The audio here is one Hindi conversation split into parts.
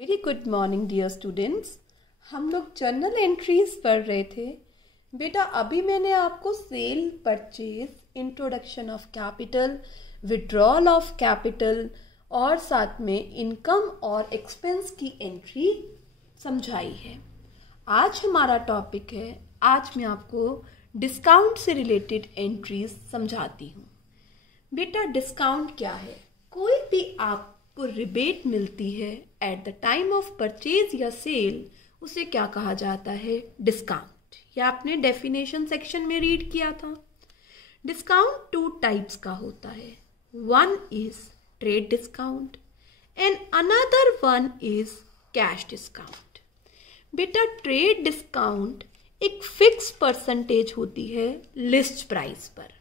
Very good morning dear students. हम लोग जर्नल एंट्रीज पढ़ रहे थे। बेटा अभी मैंने आपको sale, purchase, introduction of capital, withdrawal of capital और साथ में इनकम और एक्सपेंस की एंट्री समझाई है। आज हमारा टॉपिक है, आज मैं आपको डिस्काउंट से रिलेटेड एंट्रीज समझाती हूँ। बेटा डिस्काउंट क्या है? कोई भी आपको रिबेट मिलती है at the time of purchase या सेल, उसे क्या कहा जाता है? डिस्काउंट। या आपने डेफिनेशन सेक्शन में रीड किया था। डिस्काउंट 2 टाइप्स का होता है। One is trade discount and another one is cash discount. बेटा ट्रेड डिस्काउंट एक फिक्स परसेंटेज होती है लिस्ट प्राइस पर।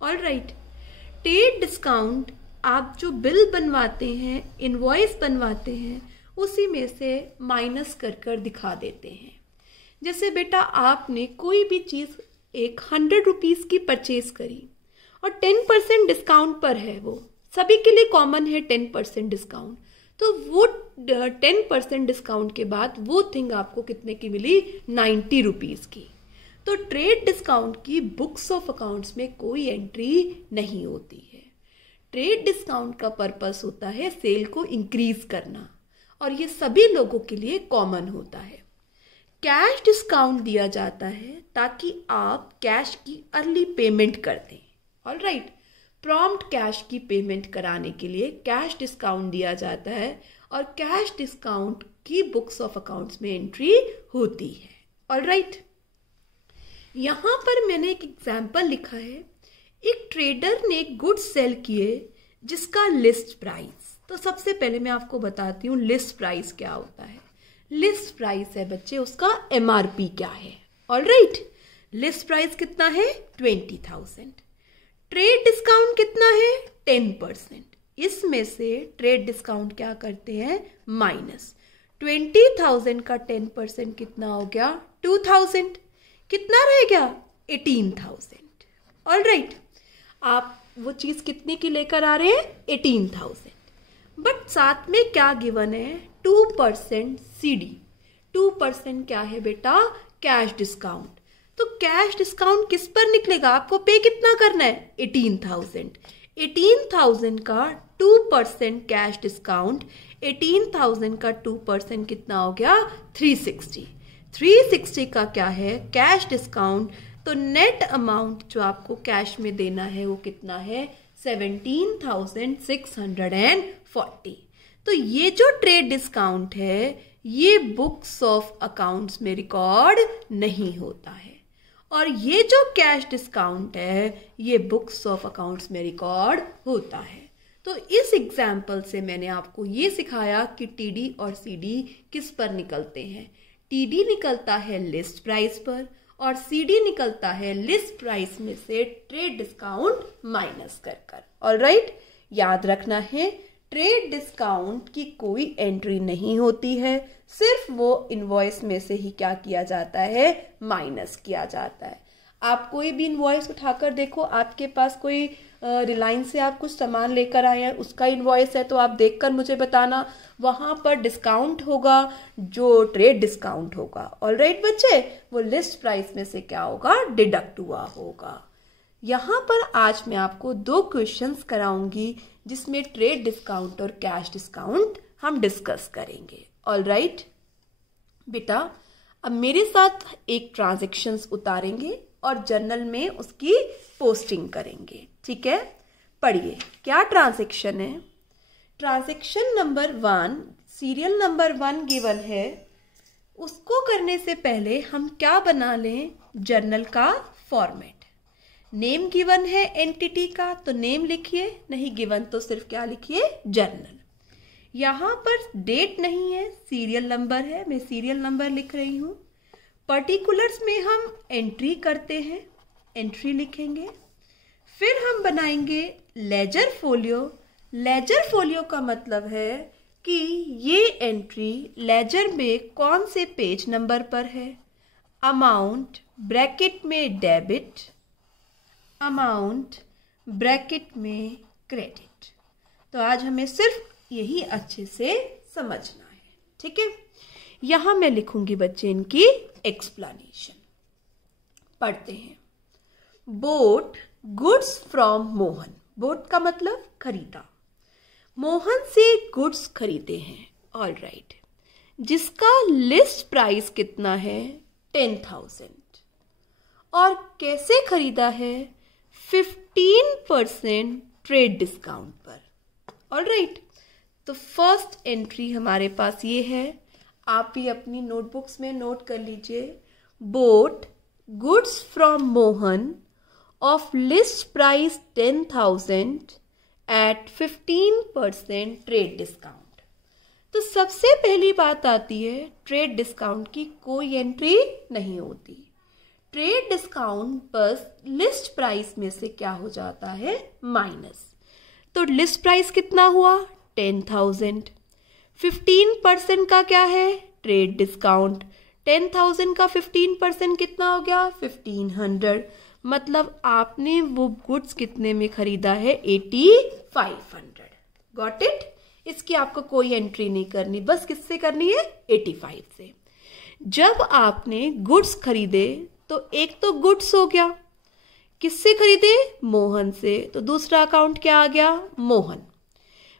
All right. ट्रेड डिस्काउंट आप जो बिल बनवाते हैं, इनवॉइस बनवाते हैं, उसी में से माइनस कर कर दिखा देते हैं। जैसे बेटा आपने कोई भी चीज़ एक 100 रुपीज़ की परचेज करी और 10% डिस्काउंट पर है, वो सभी के लिए कॉमन है 10% डिस्काउंट, तो वो 10% डिस्काउंट के बाद वो थिंग आपको कितने की मिली? 90 रुपीज़ की। तो ट्रेड डिस्काउंट की बुक्स ऑफ अकाउंट्स में कोई एंट्री नहीं होती है। ट्रेड डिस्काउंट का पर्पस होता है सेल को इंक्रीज करना, और ये सभी लोगों के लिए कॉमन होता है। कैश डिस्काउंट दिया जाता है ताकि आप कैश की अर्ली पेमेंट कर दें। All right. प्रॉम्प्ट कैश की पेमेंट कराने के लिए कैश डिस्काउंट दिया जाता है और कैश डिस्काउंट की बुक्स ऑफ अकाउंट्स में एंट्री होती है। All right. यहाँ पर मैंने एक एग्जाम्पल लिखा है। एक ट्रेडर ने गुड्स सेल किए जिसका लिस्ट प्राइस, तो सबसे पहले मैं आपको बताती हूँ लिस्ट प्राइस क्या होता है। लिस्ट प्राइस है बच्चे उसका MRP क्या है। All right. लिस्ट प्राइस कितना है? 20,000। ट्रेड डिस्काउंट कितना है? 10%। इसमें से ट्रेड डिस्काउंट क्या करते हैं? माइनस 20,000 का 10% कितना हो गया? 2,000। कितना रह गया? 18,000। All right. आप वो चीज कितने की लेकर आ रहे हैं? 18,000। बट साथ में क्या गिवन है? 2% CD। 2% क्या है बेटा? Cash discount. तो कैश डिस्काउंट किस पर निकलेगा? आपको पे कितना करना है? 18,000। 18,000 का 2% कैश डिस्काउंट, 18,000 का 2% कितना हो गया? 360। 360 का क्या है? Cash discount. तो नेट अमाउंट जो आपको कैश में देना है वो कितना है? 17,640। तो ये जो ट्रेड डिस्काउंट है ये बुक्स ऑफ अकाउंट्स में रिकॉर्ड नहीं होता है, और ये जो कैश डिस्काउंट है ये बुक्स ऑफ अकाउंट्स में रिकॉर्ड होता है। तो इस एग्जाम्पल से मैंने आपको ये सिखाया कि TD और CD किस पर निकलते हैं। TD निकलता है लिस्ट प्राइस पर और CD निकलता है लिस्ट प्राइस में से ट्रेड डिस्काउंट माइनस कर कर। All right. याद रखना है ट्रेड डिस्काउंट की कोई एंट्री नहीं होती है, सिर्फ वो इनवॉइस में से ही क्या किया जाता है? माइनस किया जाता है। आप कोई भी इनवॉइस उठाकर देखो, आपके पास कोई रिलायंस से आप कुछ सामान लेकर आए हैं, उसका इनवॉइस है, तो आप देखकर मुझे बताना वहां पर डिस्काउंट होगा जो ट्रेड डिस्काउंट होगा। ऑल राइट बच्चे, वो लिस्ट प्राइस में से क्या होगा? डिडक्ट हुआ होगा। यहाँ पर आज मैं आपको 2 क्वेश्चंस कराऊंगी जिसमें ट्रेड डिस्काउंट और कैश डिस्काउंट हम डिस्कस करेंगे। ऑल राइट बेटा, अब मेरे साथ एक ट्रांजैक्शंस उतारेंगे और जर्नल में उसकी पोस्टिंग करेंगे। ठीक है, पढ़िए क्या ट्रांजैक्शन है। Transaction number 1, serial number 1 given है। उसको करने से पहले हम क्या बना लें? जर्नल का फॉर्मेट। नेम गिवन है एंटिटी का, तो नेम लिखिए, नहीं गिवन तो सिर्फ क्या लिखिए? जर्नल। यहाँ पर डेट नहीं है, सीरियल नंबर है, मैं सीरियल नंबर लिख रही हूँ। पर्टिकुलर्स में हम एंट्री करते हैं, एंट्री लिखेंगे। फिर हम बनाएंगे लेजर फोलियो। लेजर फोलियो का मतलब है कि ये एंट्री लेजर में कौन से पेज नंबर पर है। अमाउंट ब्रैकेट में डेबिट, अमाउंट ब्रैकेट में क्रेडिट। तो आज हमें सिर्फ यही अच्छे से समझना है। ठीक है, यहां मैं लिखूंगी बच्चे इनकी एक्सप्लेनेशन। पढ़ते हैं। Boat goods from Mohan. Boat का मतलब खरीदा, मोहन से गुड्स खरीदे हैं। ऑल राइट, जिसका लिस्ट प्राइस कितना है 10,000 और कैसे खरीदा है 15% ट्रेड डिस्काउंट पर। ऑल राइट, तो फर्स्ट एंट्री हमारे पास ये है, आप भी अपनी नोटबुक्स में नोट कर लीजिए। Bought goods from Mohan of list price 10,000 at 15% trade discount. तो सबसे पहली बात आती है ट्रेड डिस्काउंट की कोई एंट्री नहीं होती। ट्रेड डिस्काउंट बस लिस्ट प्राइस में से क्या हो जाता है माइनस। तो लिस्ट प्राइस कितना हुआ 10,000, 15% का क्या है ट्रेड डिस्काउंट, 10,000 का 15% कितना हो गया 1500, मतलब आपने वो गुड्स कितने में खरीदा है 8500। Got it. इसकी आपको कोई एंट्री नहीं करनी, बस किससे करनी है 85 से। जब आपने गुड्स खरीदे तो एक तो गुड्स हो गया, किससे खरीदे मोहन से, तो दूसरा अकाउंट क्या आ गया मोहन।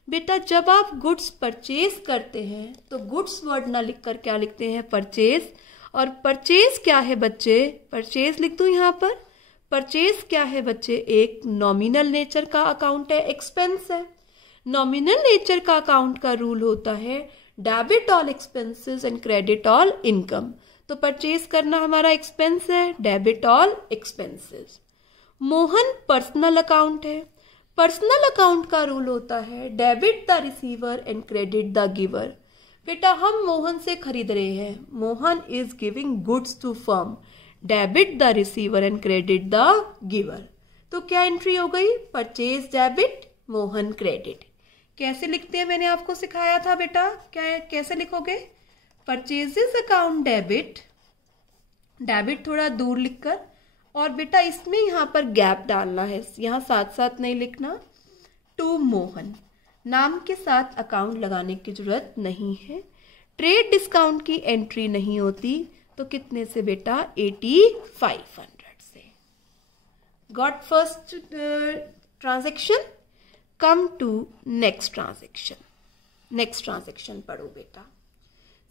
बेटा जब आप गुड्स परचेज करते हैं तो गुड्स वर्ड ना लिखकर क्या लिखते हैं परचेज, और परचेज क्या है बच्चे, परचेज लिख दूं यहाँ पर। परचेज क्या है बच्चे, एक नॉमिनल नेचर का अकाउंट है, एक्सपेंस है। नॉमिनल नेचर का अकाउंट का रूल होता है debit all expenses and credit all income. तो परचेज करना हमारा एक्सपेंस है, debit all expenses. Mohan personal account है, पर्सनल अकाउंट का रूल होता है debit the receiver and credit the giver. बेटा हम मोहन से खरीद रहे हैं, Mohan is giving goods to firm, debit the receiver and credit the giver. तो क्या एंट्री हो गई परचेज डेबिट मोहन क्रेडिट। कैसे लिखते हैं मैंने आपको सिखाया था बेटा, क्या कैसे लिखोगे परचेजेस अकाउंट डेबिट, डेबिट थोड़ा दूर लिखकर, और बेटा इसमें यहाँ पर गैप डालना है, यहाँ साथ साथ नहीं लिखना। टू मोहन नाम के साथ अकाउंट लगाने की जरूरत नहीं है। ट्रेड डिस्काउंट की एंट्री नहीं होती, तो कितने से बेटा 8500 से। Got first transaction. Come to next transaction. Next transaction पढ़ो बेटा।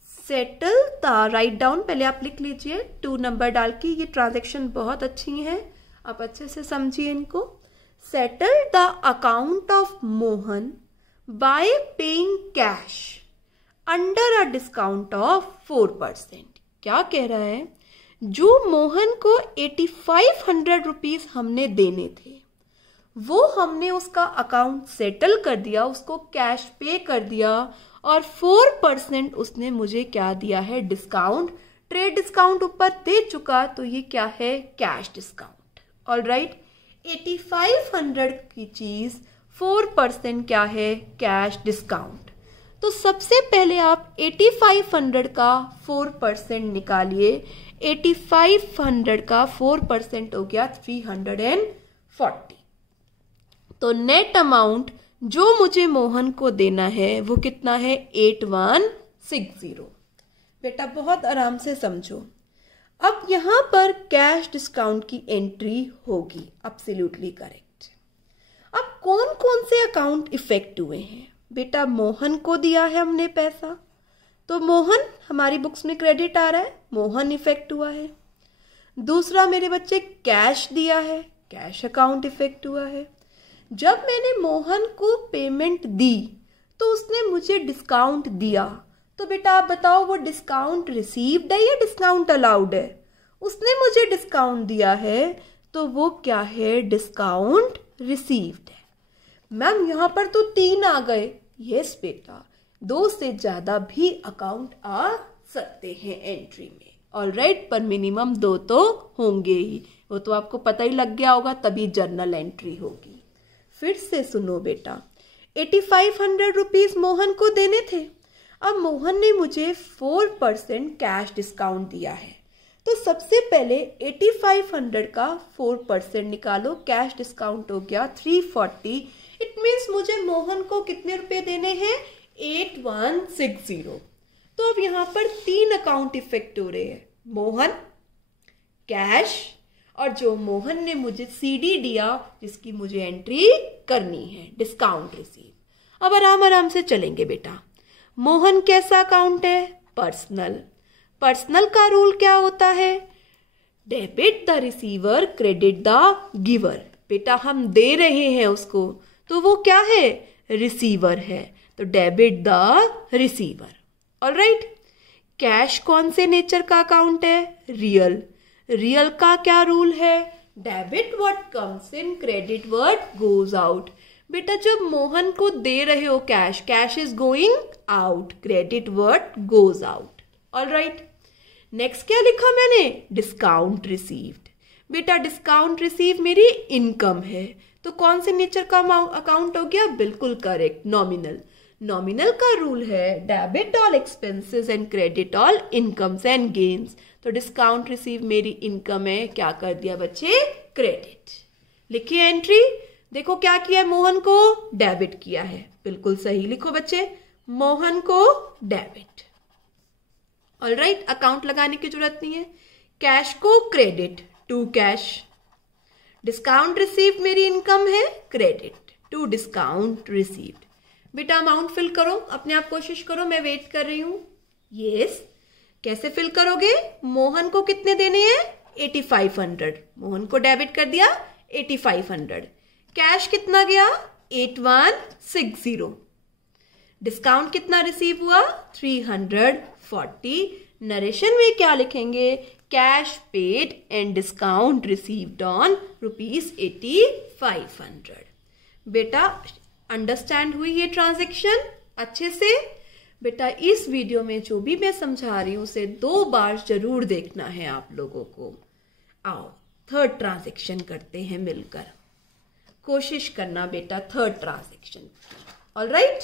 सेटल द, राइट डाउन, पहले आप लिख लीजिए 2 नंबर डाल के, ये ट्रांजेक्शन बहुत अच्छी है, आप अच्छे से समझिए इनको। Settle the account of Mohan bye paying cash under a discount of 4%। क्या कह रहा है, जो मोहन को 8500 रुपीज हमने देने थे वो हमने उसका अकाउंट सेटल कर दिया, उसको कैश पे कर दिया, और 4% उसने मुझे क्या दिया है डिस्काउंट। ट्रेड डिस्काउंट ऊपर दे चुका, तो ये क्या है कैश डिस्काउंट। ऑल राइट, 8500 की चीज 4% क्या है कैश डिस्काउंट। तो सबसे पहले आप 8500 का 4% निकालिए। 8500 का 4% हो गया 340। तो नेट अमाउंट जो मुझे मोहन को देना है वो कितना है 8160। बेटा बहुत आराम से समझो। अब यहां पर कैश डिस्काउंट की एंट्री होगी, एब्सोल्युटली करेक्ट। अब कौन कौन से अकाउंट इफेक्ट हुए हैं बेटा, मोहन को दिया है हमने पैसा, तो मोहन हमारी बुक्स में क्रेडिट आ रहा है, मोहन इफेक्ट हुआ है। दूसरा मेरे बच्चे कैश दिया है, कैश अकाउंट इफेक्ट हुआ है। जब मैंने मोहन को पेमेंट दी तो उसने मुझे डिस्काउंट दिया, तो बेटा आप बताओ वो डिस्काउंट रिसीव्ड है या डिस्काउंट अलाउड है। उसने मुझे डिस्काउंट दिया है तो वो क्या है डिस्काउंट रिसीव्ड है। मैम यहाँ पर तो 3 आ गए। यस बेटा, 2 से ज्यादा भी अकाउंट आ सकते हैं एंट्री में। ऑल राइट, पर मिनिमम 2 तो होंगे ही, वो तो आपको पता ही लग गया होगा, तभी जर्नल एंट्री होगी। फिर से सुनो बेटा, 8500 रुपीज मोहन को देने थे। अब मोहन ने मुझे 4% कैश डिस्काउंट दिया है, तो सबसे पहले 8500 का 4% निकालो, कैश डिस्काउंट हो गया 340। इट मीन्स मुझे मोहन को कितने रुपए देने हैं 8160। तो अब यहाँ पर 3 अकाउंट इफेक्ट हो रहे हैं, मोहन, कैश और जो मोहन ने मुझे CD दिया जिसकी मुझे एंट्री करनी है, डिस्काउंट रिसीव। अब आराम आराम से चलेंगे बेटा। मोहन कैसा अकाउंट है? पर्सनल। पर्सनल का रूल क्या होता है? Debit the receiver, credit the giver. बेटा हम दे रहे हैं उसको, तो वो क्या है? रिसीवर है, तो debit the receiver. Alright. Cash कौन से नेचर का अकाउंट है? रियल। रियल का क्या रूल है? Debit what comes in, credit what goes out. बेटा जब मोहन को दे रहे हो cash, cash is going out, credit what goes out. Alright. Next क्या लिखा मैंने? Discount received. बेटा डिस्काउंट रिसीव मेरी इनकम है, तो कौन से नेचर का अकाउंट हो गया? बिल्कुल करेक्ट, नॉमिनल। नॉमिनल का रूल है debit all expenses and credit all incomes and gains. तो डिस्काउंट रिसीव मेरी इनकम है, क्या कर दिया बच्चे? क्रेडिट। लिखिए एंट्री। देखो क्या किया है, मोहन को डेबिट किया है, बिल्कुल सही लिखो बच्चे, मोहन को डेबिट। ऑलराइट, अकाउंट लगाने की जरूरत नहीं है। कैश को credit, to cash. Discount receive मेरी इनकम है, क्रेडिट टू डिस्काउंट रिसीव्ड। बेटा अमाउंट फिल करो, अपने आप कोशिश करो, मैं वेट कर रही हूं। यस, कैसे फिल करोगे? मोहन को कितने देने हैं? 8500। मोहन को डेबिट कर दिया 8500। कैश कितना गया? 8160। डिस्काउंट कितना रिसीव हुआ? 340। नरेशन में क्या लिखेंगे? Cash paid and discount received on ₹8500। बेटा अंडरस्टैंड हुई ये ट्रांजैक्शन अच्छे से? बेटा इस वीडियो में जो भी मैं समझा रही हूं उसे 2 बार जरूर देखना है आप लोगों को। आओ थर्ड ट्रांजैक्शन करते हैं मिलकर। कोशिश करना बेटा third transaction. Alright,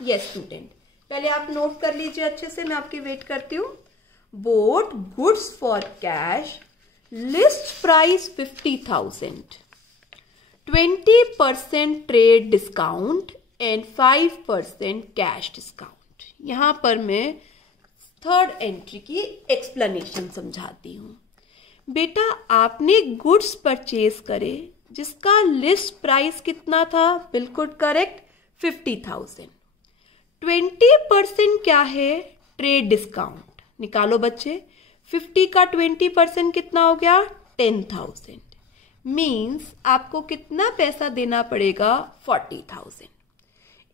yes student, पहले आप नोट कर लीजिए अच्छे से, मैं आपकी वेट करती हूँ। Boat goods for cash, list price 50,000, 20% trade discount and 5% cash discount. यहां पर मैं थर्ड एंट्री की एक्सप्लेनेशन समझाती हूं। बेटा आपने गुड्स परचेज करे जिसका लिस्ट प्राइस कितना था? बिल्कुल करेक्ट, 50,000। 20% क्या है? Trade discount. निकालो बच्चे, 50 का 20% कितना हो गया? 10,000। मीन्स आपको कितना पैसा देना पड़ेगा? 40,000।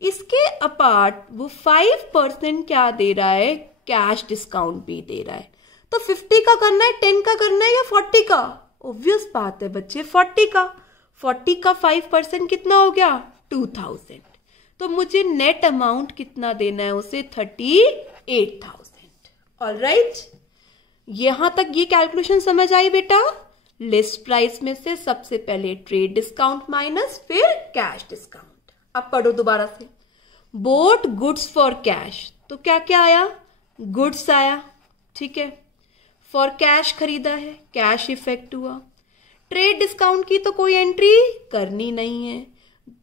इसके अपार्ट वो 5% क्या दे रहा है? कैश डिस्काउंट भी दे रहा है। तो 50 का करना है, 10 का करना है या 40 का? ऑब्वियस बात है बच्चे, 40 का। 40 का 5% कितना हो गया? 2000। तो मुझे नेट अमाउंट कितना देना है उसे? 38,000। ऑलराइट, यहां तक ये कैलकुलेशन समझ आई बेटा? लिस्ट प्राइस में से सबसे पहले ट्रेड डिस्काउंट माइनस फिर कैश डिस्काउंट। अब पढ़ो दोबारा से। बोट गुड्स फॉर कैश, तो क्या क्या आया? गुड्स आया, ठीक है। फॉर कैश खरीदा है, कैश इफेक्ट हुआ। ट्रेड डिस्काउंट की तो कोई एंट्री करनी नहीं है,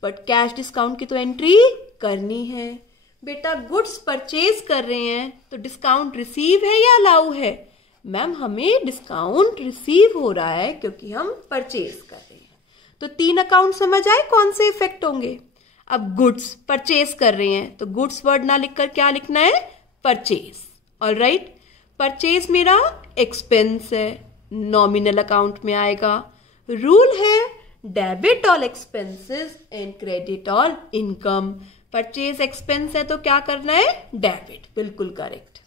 बट कैश डिस्काउंट की तो एंट्री करनी है। बेटा गुड्स परचेज कर रहे हैं तो डिस्काउंट रिसीव है या अलाउ है? मैम हमें डिस्काउंट रिसीव हो रहा है क्योंकि हम परचेज कर रहे हैं। तो 3 अकाउंट समझ आए कौन से इफेक्ट होंगे। अब गुड्स परचेज कर रहे हैं तो गुड्स वर्ड ना लिखकर क्या लिखना है? परचेज। ऑलराइट, परचेज मेरा एक्सपेंस है, नॉमिनल अकाउंट में आएगा। रूल है debit all expenses and credit all income. Purchase expense है तो क्या करना है? डेबिट, बिल्कुल करेक्ट।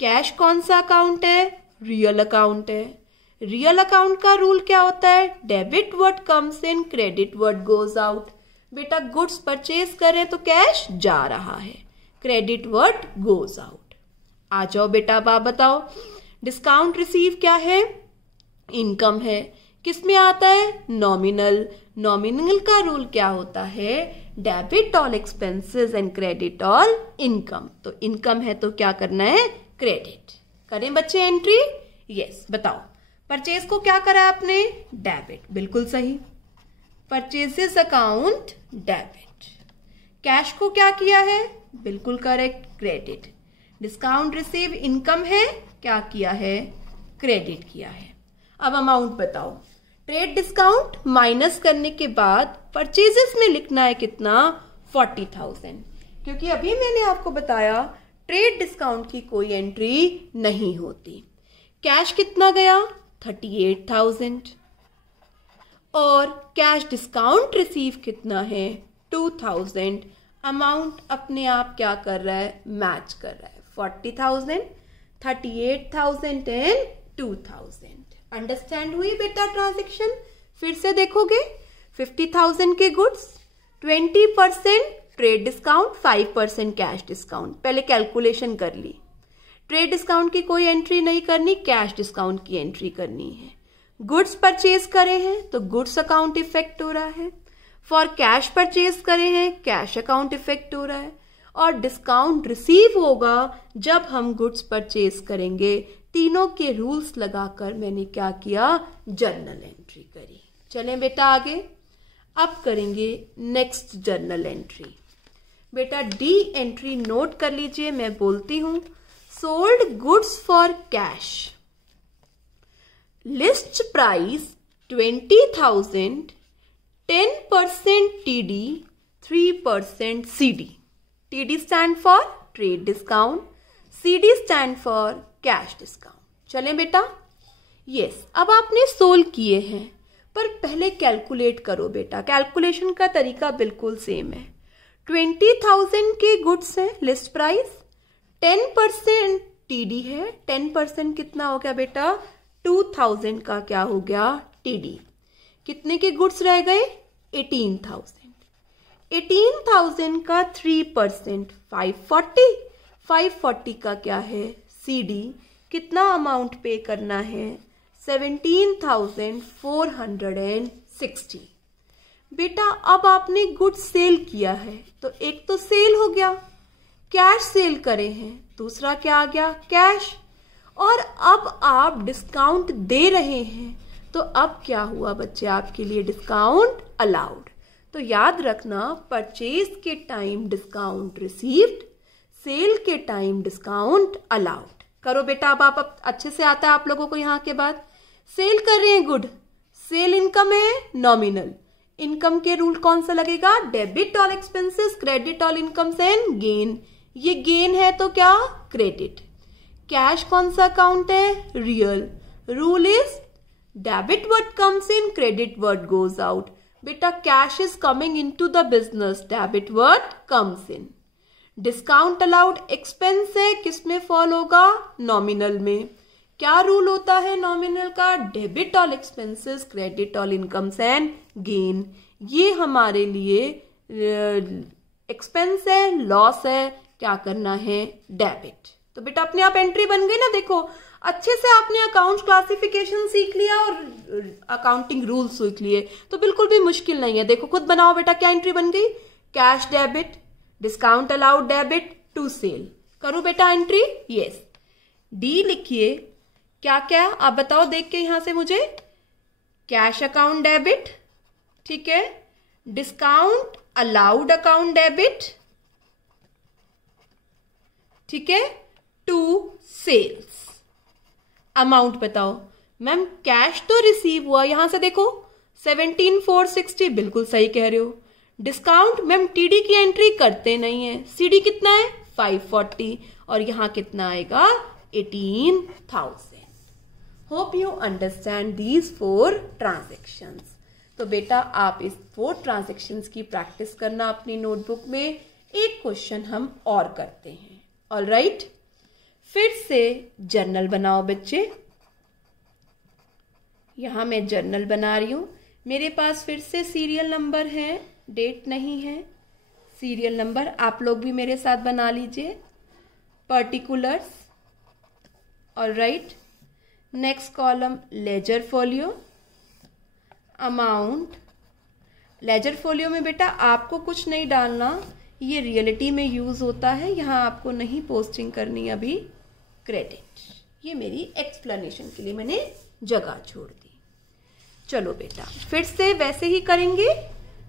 कैश कौन सा अकाउंट है? रियल अकाउंट है। रियल अकाउंट का रूल क्या होता है? Debit what comes in, credit what goes out. बेटा गुड्स परचेज कर रहे हैं तो कैश जा रहा है, क्रेडिट व्हाट गोज आउट। आ जाओ बेटा, अब आप बताओ डिस्काउंट रिसीव क्या है? इनकम है। किस में आता है? नॉमिनल। नॉमिनल का रूल क्या होता है? Debit all expenses and credit all income. तो इनकम है तो क्या करना है? क्रेडिट। करें बच्चे एंट्री? यस, बताओ परचेज को क्या करा आपने? डेबिट, बिल्कुल सही। Purchases account debit. कैश को क्या किया है? बिल्कुल correct, credit. Discount receive income है, क्या किया है, क्रेडिट किया है। अब अमाउंट बताओ। ट्रेड डिस्काउंट माइनस करने के बाद परचेजेस में लिखना है कितना, 40,000, क्योंकि अभी मैंने आपको बताया ट्रेड डिस्काउंट की कोई एंट्री नहीं होती। कैश कितना गया, 38,000, और कैश डिस्काउंट रिसीव कितना है, 2,000। अमाउंट अपने आप क्या कर रहा है, मैच कर रहा है, 40,000, 38,000 एंड 2,000। अंडरस्टैंड हुई बेटा ट्रांजैक्शन? फिर से देखोगे, 50,000 के goods, 20% trade discount, 5% cash discount. पहले कैलकुलेशन कर ली। ट्रेड डिस्काउंट की कोई एंट्री नहीं करनी, कैश डिस्काउंट की एंट्री करनी है। गुड्स परचेज करे हैं तो गुड्स अकाउंट इफेक्ट हो रहा है, फॉर कैश परचेज करे हैं कैश अकाउंट इफेक्ट हो रहा है, और डिस्काउंट रिसीव होगा जब हम गुड्स परचेज करेंगे। तीनों के रूल्स लगाकर मैंने क्या किया, जर्नल एंट्री करी। चलें बेटा आगे, अब करेंगे नेक्स्ट जर्नल एंट्री। बेटा डी एंट्री नोट कर लीजिए, मैं बोलती हूं, sold goods for cash, list price 20,000, 10% TD, 3% CD। TD stand for trade discount, CD stand for cash discount. चलें बेटा, यस। अब आपने सोल्व किए हैं, पर पहले कैलकुलेट करो बेटा। कैलकुलेशन का तरीका बिल्कुल सेम है। 20,000 के गुड्स हैं, लिस्ट प्राइस, 10% TD है, 10% कितना हो गया बेटा, 2,000 का क्या हो गया, TD। कितने के गुड्स रह गए, 18,000। 18,000 का 3% 540, 540 का क्या है, CD। कितना अमाउंट पे करना है, 17,460। बेटा अब आपने गुड्स सेल किया है, तो एक तो सेल हो गया, कैश सेल करे हैं, दूसरा क्या आ गया, कैश। और अब आप डिस्काउंट दे रहे हैं, तो अब क्या हुआ बच्चे आपके लिए, डिस्काउंट अलाउड। तो याद रखना, परचेज के टाइम डिस्काउंट रिसीव्ड, सेल के टाइम डिस्काउंट अलाउड। करो बेटा, अब अच्छे से आता है आप लोगों को। यहाँ के बाद सेल कर रहे हैं गुड, सेल इनकम है नॉमिनल। इनकम के रूल कौन सा लगेगा, debit all expenses, credit all incomes and gain. ये गेन है तो क्या, क्रेडिट। कैश कौन सा अकाउंट है, real. Rule is debit what comes in, credit what goes out. बेटा cash is coming into the business, debit what comes in. Discount allowed expense है, किसमें फॉल होगा, नॉमिनल में। क्या रूल होता है नॉमिनल का, debit all expenses, credit all incomes and gain. ये हमारे लिए एक्सपेंस है, लॉस है, क्या करना है, डेबिट। तो बेटा अपने आप एंट्री बन गई ना। देखो अच्छे से आपने अकाउंट क्लासिफिकेशन सीख लिया और अकाउंटिंग रूल सीख लिए, तो बिल्कुल भी मुश्किल नहीं है। देखो खुद बनाओ बेटा, क्या एंट्री बन गई, cash debit, discount allowed debit to sale. करो बेटा एंट्री, यस। डी लिखिए, क्या क्या आप बताओ देख के यहां से मुझे, कैश अकाउंट डेबिट, ठीक है, डिस्काउंट अलाउड अकाउंट डेबिट, ठीक है, टू सेल्स। अमाउंट बताओ मैम, कैश तो रिसीव हुआ, यहां से देखो 17,460, बिल्कुल सही कह रहे हो। डिस्काउंट मैम टीडी की एंट्री करते नहीं है, सीडी कितना है 540, और यहां कितना आएगा 18,000। Hope you understand these 4 transactions. तो बेटा आप इस 4 ट्रांजेक्शंस की प्रैक्टिस करना अपनी नोटबुक में। एक क्वेश्चन हम और करते हैं, ऑलराइट। फिर से जर्नल बनाओ बच्चे। यहां मैं जर्नल बना रही हूं, मेरे पास फिर से सीरियल नंबर है, डेट नहीं है। सीरियल नंबर आप लोग भी मेरे साथ बना लीजिए, particulars, alright. Next column ledger folio, amount. Ledger folio में बेटा आपको कुछ नहीं डालना, ये रियलिटी में यूज होता है, यहां आपको नहीं पोस्टिंग करनी अभी। क्रेडिट, ये मेरी एक्सप्लेनेशन के लिए मैंने जगह छोड़ दी। चलो बेटा फिर से वैसे ही करेंगे।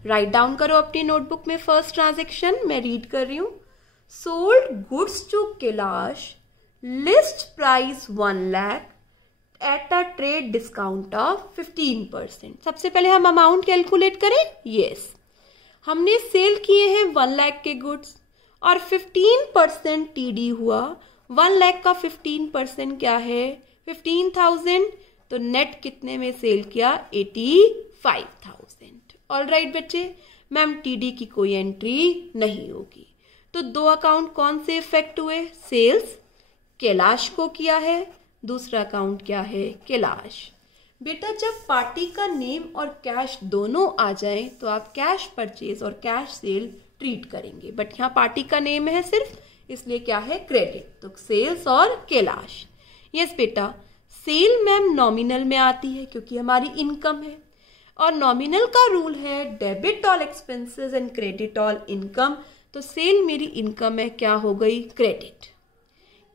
राइट डाउन करो अपनी नोटबुक में फर्स्ट ट्रांजेक्शन, मैं रीड कर रही हूं। Sold goods to Kailash, list price 1 lakh at a trade discount of 15%। सबसे पहले हम अमाउंट कैलकुलेट करें। यस, हमने सेल किए हैं 1 लाख के गुड्स और 15% टीडी हुआ। 1 लाख का 15% क्या है? 15,000। तो नेट कितने में सेल किया? 85,000। ऑल राइट बच्चे, मैम टीडी की कोई एंट्री नहीं होगी। तो दो अकाउंट कौन से इफेक्ट हुए? सेल्स कैलाश को किया है, दूसरा अकाउंट क्या है? कैलाश। बेटा जब पार्टी का नेम और कैश दोनों आ जाए तो आप कैश परचेज और कैश सेल ट्रीट करेंगे, बट यहाँ पार्टी का नेम है सिर्फ, इसलिए क्या है? क्रेडिट। तो सेल्स और कैलाश। यस बेटा, सेल मैम नॉमिनल में आती है क्योंकि हमारी इनकम है, और नॉमिनल का रूल है debit all expenses and credit all income. तो सेल मेरी इनकम है, क्या हो गई? Credit.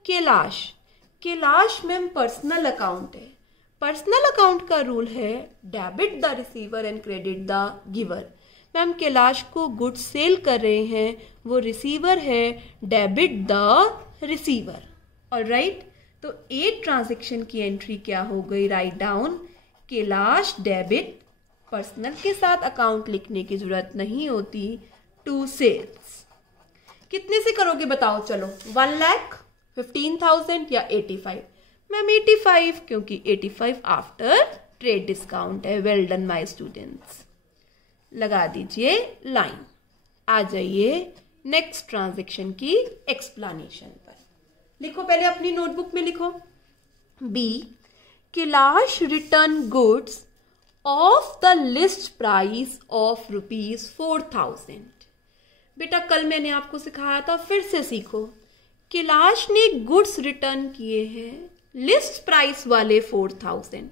Kailash, Kailash ma'am personal account है। पर्सनल अकाउंट का रूल है debit the receiver and credit the giver. Ma'am Kailash को गुड्स सेल कर रहे हैं, वो रिसीवर है, डेबिट द रिसीवर। ऑलराइट, तो ए ट्रांजैक्शन की एंट्री क्या हो गई? Write down Kailash debit, personal के साथ अकाउंट लिखने की जरूरत नहीं होती, टू सेल्स। कितने से करोगे बताओ? चलो 1 लाख, 15,000 या 85? मैम 85, क्योंकि 85 आफ्टर ट्रेड डिस्काउंट है। Well done my students. लगा दीजिए लाइन। आ जाइए नेक्स्ट ट्रांजैक्शन की एक्सप्लेनेशन पर। लिखो, पहले अपनी नोटबुक में लिखो। B, Kailash return goods of the list price of ₹4,000। बेटा कल मैंने आपको सिखाया था, फिर से सीखो। कैलाश ने गुड्स रिटर्न किए हैं लिस्ट प्राइस वाले 4,000।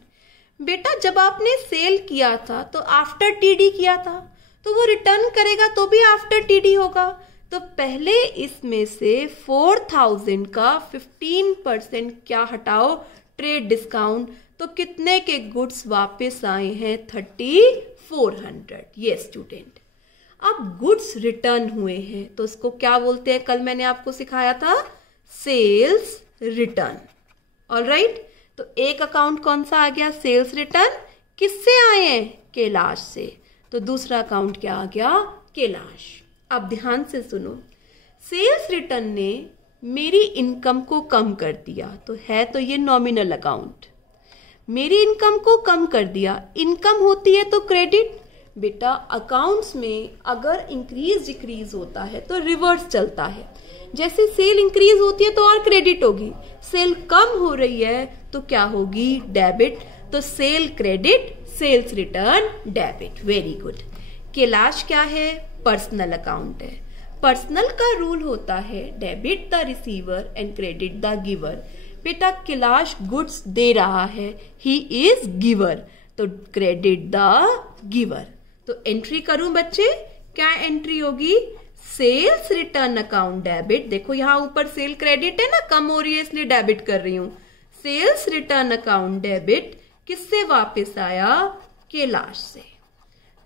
बेटा जब आपने सेल किया था तो आफ्टर टीडी किया था, तो वो रिटर्न करेगा तो भी आफ्टर टीडी होगा। तो पहले इसमें से 4,000 का 15% क्या हटाओ? Trade discount. तो कितने के गुड्स वापस आए हैं? 3,400। ये स्टूडेंट, अब गुड्स रिटर्न हुए हैं तो इसको क्या बोलते हैं? कल मैंने आपको सिखाया था, सेल्स रिटर्न। ऑलराइट, तो एक अकाउंट कौन सा आ गया? Sales return. किससे आए हैं? कैलाश से। तो दूसरा अकाउंट क्या आ गया? कैलाश। अब ध्यान से सुनो, सेल्स रिटर्न ने मेरी इनकम को कम कर दिया, तो है तो ये नॉमिनल अकाउंट। मेरी इनकम को कम कर दिया, इनकम होती है तो क्रेडिट। बेटा अकाउंट्स में अगर इंक्रीज डिक्रीज होता है तो रिवर्स चलता है। जैसे सेल इंक्रीज होती है तो और क्रेडिट होगी, सेल कम हो रही है तो क्या होगी? डेबिट। तो sale credit, sales return debit. Very good. Kailash क्या है? पर्सनल अकाउंट है। पर्सनल का रूल होता है debit the receiver and credit the giver. बेटा कैलाश गुड्स दे रहा है, ही इज गिवर, तो क्रेडिट द गिवर। तो एंट्री करूं बच्चे? क्या एंट्री होगी? Sales return account debit. देखो यहां ऊपर सेल क्रेडिट है ना, कम हो रही है इसलिए डेबिट कर रही हूं। सेल्स रिटर्न अकाउंट डेबिट किससे वापस आया? कैलाश से।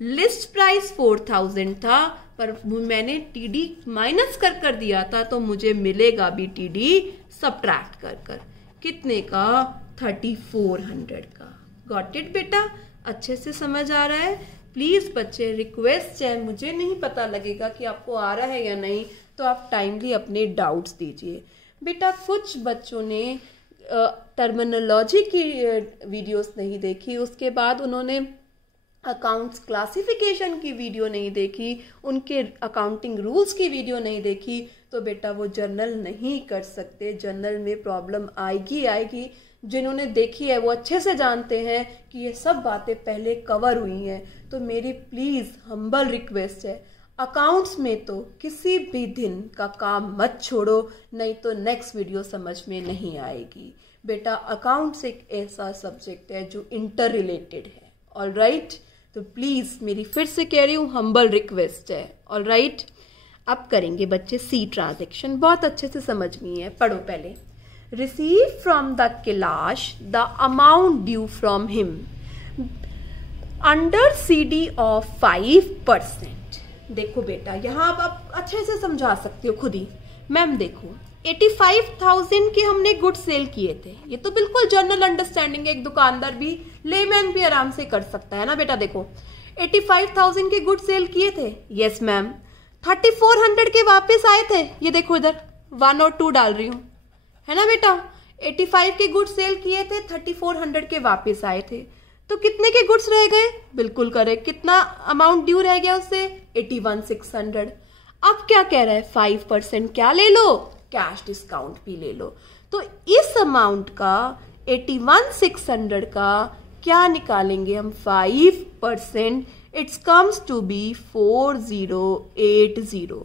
लिस्ट प्राइस 4,000 था, पर मैंने टीडी माइनस कर दिया था, तो मुझे मिलेगा भी टीडी सबट्रैक्ट कर। कितने का? 3,400 का। गॉट इट बेटा? अच्छे से समझ आ रहा है? प्लीज बच्चे रिक्वेस्ट है, मुझे नहीं पता लगेगा कि आपको आ रहा है या नहीं, तो आप टाइमली अपने डाउट्स दीजिए। बेटा कुछ बच्चों ने टर्मिनोलॉजी की वीडियोस नहीं देखी, उसके बाद उन्होंने अकाउंट्स क्लासिफिकेशन की वीडियो नहीं देखी, उनके अकाउंटिंग रूल्स की वीडियो नहीं देखी, तो बेटा वो जर्नल नहीं कर सकते। जर्नल में प्रॉब्लम आएगी। जिन्होंने देखी है वो अच्छे से जानते हैं कि ये सब बातें पहले कवर हुई हैं। तो मेरी प्लीज हम्बल रिक्वेस्ट है, अकाउंट्स में तो किसी भी दिन का काम मत छोड़ो, नहीं तो नेक्स्ट वीडियो समझ में नहीं आएगी। बेटा अकाउंट्स एक ऐसा सब्जेक्ट है जो इंटर रिलेटेड है। ऑलराइट, तो प्लीज मेरी फिर से कह रही हूँ, हम्बल रिक्वेस्ट है। ऑलराइट, अब करेंगे बच्चे सी ट्रांजैक्शन, बहुत अच्छे से समझनी है। पढ़ो पहले। Receive from the Kailash the amount due from him under CD of 5%। देखो बेटा यहाँ आप अच्छे से समझा सकते हो खुद ही। मैम देखो 85,000 के हमने गुड सेल किए थे, ये तो बिल्कुल जनरल अंडरस्टैंडिंग है, एक दुकानदार भी लेमैन भी आराम से कर सकता है ना बेटा। देखो 85,000 के गुड सेल किए थे, यस मैम। 3400 के वापस आए थे, ये देखो इधर 1 और 2 डाल रही हूँ, है ना बेटा। 85 के गुड्स सेल किए थे, 3400 के वापस आए थे, तो कितने के गुड्स रह गए? बिल्कुल करेक्ट, कितना अमाउंट ड्यू रह गया उससे? 81,600। अब क्या कह रहा है? 5% क्या ले लो? कैश डिस्काउंट भी ले लो। तो इस अमाउंट का 81,600 का क्या निकालेंगे हम? 5%, इट्स कम्स टू बी 4080।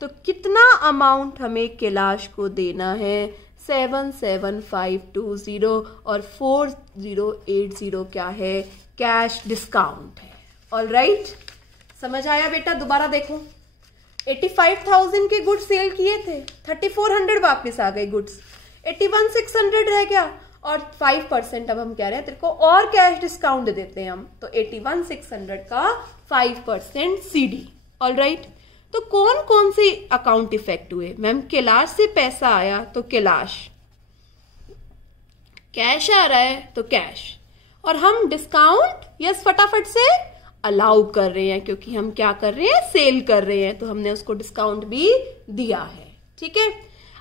तो कितना अमाउंट हमें कैलाश को देना है? 77,520 और 4080 क्या है? कैश डिस्काउंट है। ऑल राइट, समझ आया बेटा? दोबारा देखो 85,000 के गुड्स सेल किए थे, 3400 वापस आ गए गुड्स, 81,600 रह गया और 5% अब हम कह रहे हैं तेरे को और कैश डिस्काउंट देते हैं हम, तो 81,600 का 5% सीडी। ऑल राइट, तो कौन कौन से अकाउंट इफेक्ट हुए? मैम कैलाश से पैसा आया तो कैलाश, कैश आ रहा है तो कैश, और हम डिस्काउंट यस फटाफट से अलाउ कर रहे हैं क्योंकि हम क्या कर रहे हैं? सेल कर रहे हैं, तो हमने उसको डिस्काउंट भी दिया है। ठीक है,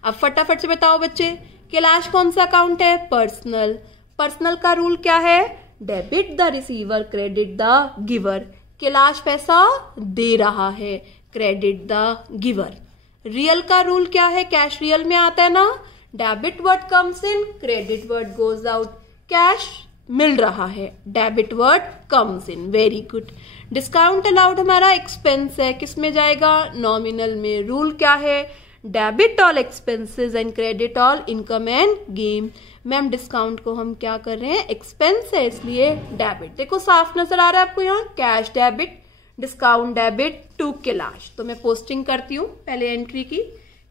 अब फटाफट से बताओ बच्चे, कैलाश कौन सा अकाउंट है? पर्सनल। पर्सनल का रूल क्या है? Debit the receiver, credit the giver. Kailash पैसा दे रहा है, क्रेडिट द गिवर। रियल का रूल क्या है? कैश रियल में आता है ना, debit what comes in, credit what goes out. Cash मिल रहा है, debit what comes in. Very good. Discount allowed हमारा एक्सपेंस है, किस में जाएगा? नॉमिनल में। रूल क्या है? Debit all expenses and credit all income and gain. Ma'am discount को हम क्या कर रहे हैं? एक्सपेंस है इसलिए डेबिट। देखो साफ नजर आ रहा है आपको यहाँ, cash debit, discount debit to Kailash. तो मैं पोस्टिंग करती हूँ पहले एंट्री की।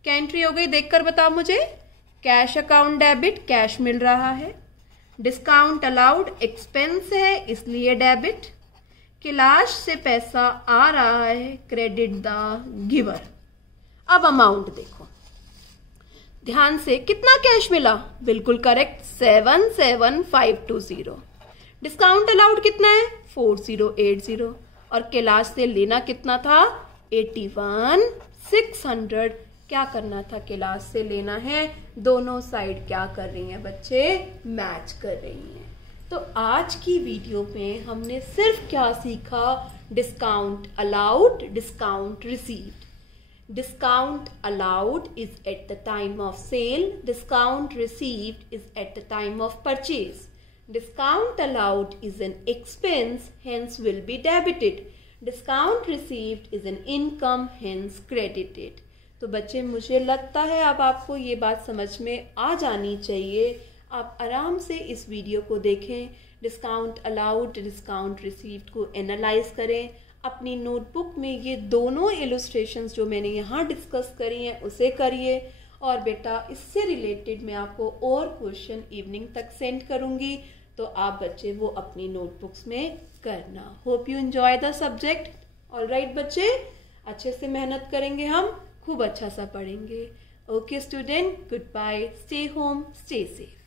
क्या एंट्री हो गई देखकर बताओ मुझे? कैश अकाउंट डेबिट, कैश मिल रहा है। डिस्काउंट अलाउड, एक्सपेंस है इसलिए डेबिट। कैलाश से पैसा आ रहा है, क्रेडिट द गिवर। अब अमाउंट देखो ध्यान से, कितना कैश मिला? बिल्कुल करेक्ट, 77,520। डिस्काउंट अलाउड कितना है? 4080। और कैलाश से लेना कितना था? 81,600। क्या करना था? कैलाश से लेना है। दोनों साइड क्या कर रही हैं बच्चे? मैच कर रही हैं। तो आज की वीडियो में हमने सिर्फ क्या सीखा? Discount allowed, discount received. Discount allowed is at the time of sale. Discount received is at the time of purchase. Discount allowed is an expense, hence will be debited. Discount received is an income, hence credited. तो बच्चे मुझे लगता है अब आपको ये बात समझ में आ जानी चाहिए। आप आराम से इस वीडियो को देखें, डिस्काउंट अलाउड, डिस्काउंट रिसीव्ड को एनालाइज करें। अपनी नोटबुक में ये दोनों इलस्ट्रेशंस जो मैंने यहाँ डिस्कस करी हैं उसे करिए। और बेटा इससे रिलेटेड मैं आपको और क्वेश्चन इवनिंग तक सेंड करूँगी, तो आप बच्चे वो अपनी नोटबुक्स में करना। Hope you enjoy the subject. Alright बच्चे, अच्छे से मेहनत करेंगे, हम खूब अच्छा सा पढ़ेंगे। Okay student, goodbye, stay home, stay safe.